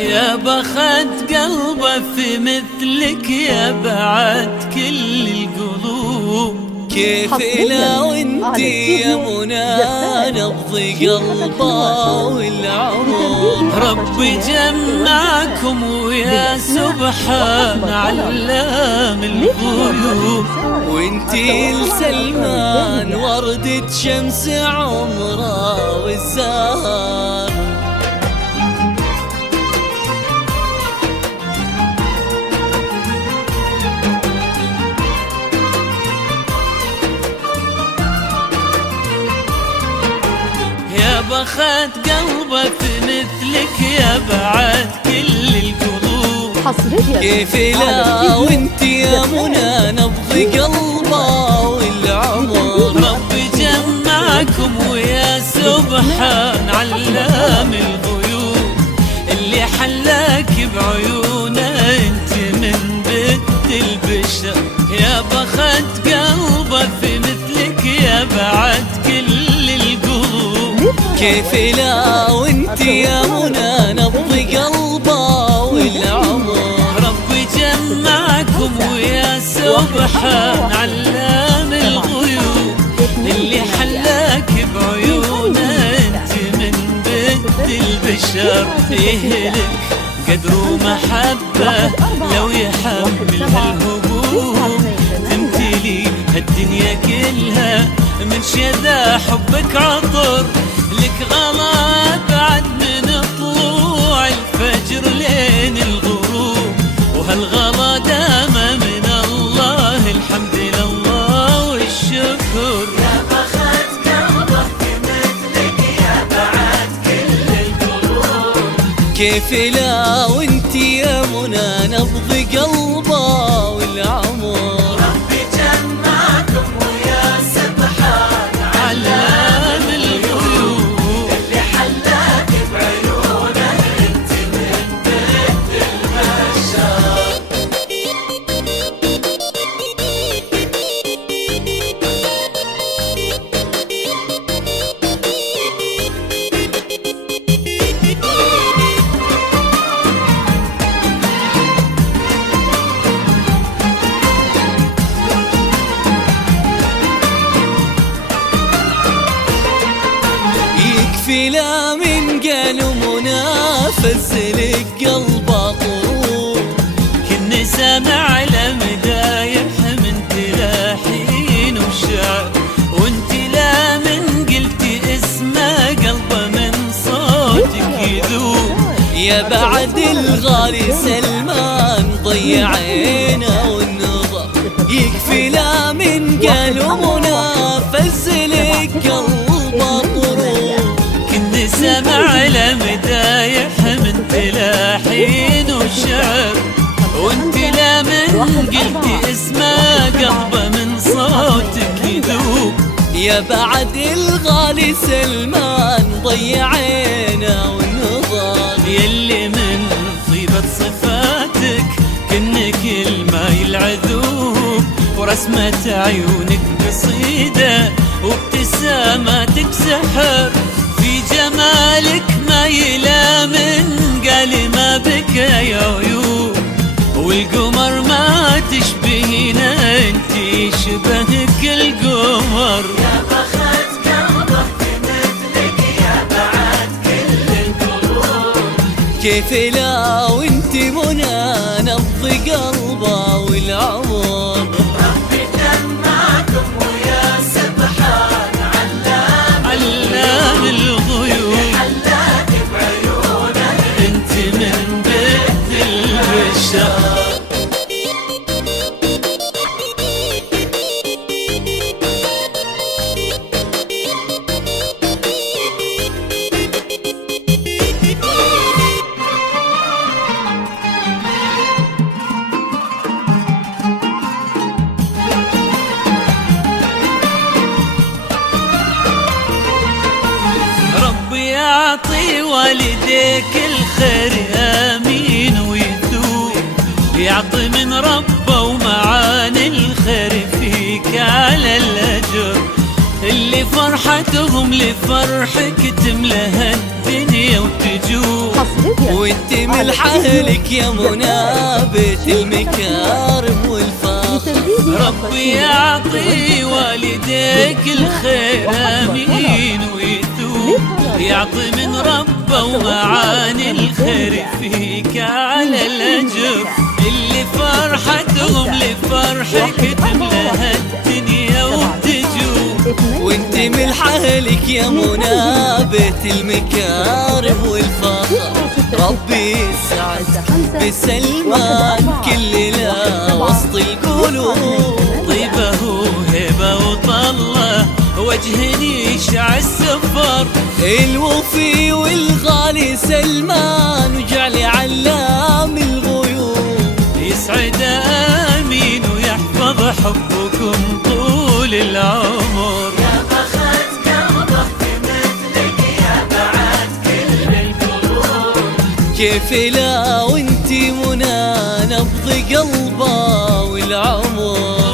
يا بخت قلبه في مثلك يا بعد كل القلوب. كيف لو انتي يا منى نبض قلبه والعمر. ربي جمعكم ويا سبحان علام الغيوب. وانتي لسلمان وردة شمس عمره والزهر. يا بخت قلبه في مثلك يا بعد كل القلوب. كيف لا وانتي يا منى نبض قلبه والعمر. ربي جمعكم ويا سبحان علام الغيوب. اللي حلاك بعيونه انت من بنت البشر. يا بخت قلبه في مثلك يا بعد كل القلوب. كيف لا وانتي يا منى نبض قلبه والعمر. ربي جمعكم ويا سبحان علام الغيوب. اللي حلاك بعيونه انت من بنت البشر. يهلك قدر ومحبة لو يحمل هالهبوب. تمتلي هالدنيا كلها من شذا حبك عطر. لك غلا بعد من طلوع الفجر لين الغروب. وهالغلا دام من الله الحمد لله والشكر. يا بخت قلبه في مثلك يا بعد كل القلوب. كيف لا وانتي يا منى نبض قلبه والعمر. ربي جمعكم ويا سبحان علام الغيوب. اللي حلاك بعيونه انت من بنت البشر. يكفي لا من قال منافس لك قلبه طروب. كني سامع لمدايح من تلاحين وشعر. وانتي لا من قلتي اسمه قلبه من صوتك يذوب. يا بعد الغالي سلمان ضيع عينه والنظر. يكفي لا من قال منافس لك قلبه طروب. كني سمع لمدايح من تلاحين وشعر. وانتي لا من قلتي اسمه قلبه من صوتك يذوب. يا بعد الغالي سلمان ضيع عينه والنظر. يلي من طيبة صفاتك كنك الماي العذوب. ورسمة عيونك قصيدة وابتساماتك سحر. في جمالك ما يلا من قال ما بك يا عيوب. والقمر ما تشبهينا انتي شبهك القمر. يا بخت قلبه في مثلك يا بعد كل القلوب. كيف لا وانتي منى نبض قلبه والعمر. ربي جمعكم ويا سبحان علام الغيوب. حلاك بعيونه انت من بنت البشر. يعطي والديك الخير امين ويثوب. يعطي من ربه ومعاني الخير فيك على الاجر. اللي فرحتهم لفرحك تملى الدنيا وتجوب. وانت من حالك يا منى بيت المكارم والفخر. ربي يعطي والديك الخير امين ويتوب، يعطي من ربه ومعاني الخير فيك على الاجر، اللي فرحتهم لفرحك تملاها الدنيا وبتجوب. وانت من حالك يا منى بيت المكارم والفخر. ربي يسعد بسلمان كل ليلة وسط القلوب. طيبه وهبه وطله وجهني يشع السفر، الوفي والغالي سلمان وجعلي علام الغيوب. يسعد امين ويحفظ حبكم طول العمر. يا بخت قلبك بمثلك يا بعد كل القلوب. كيف لا وانتي منى نبض قلبه والعمر.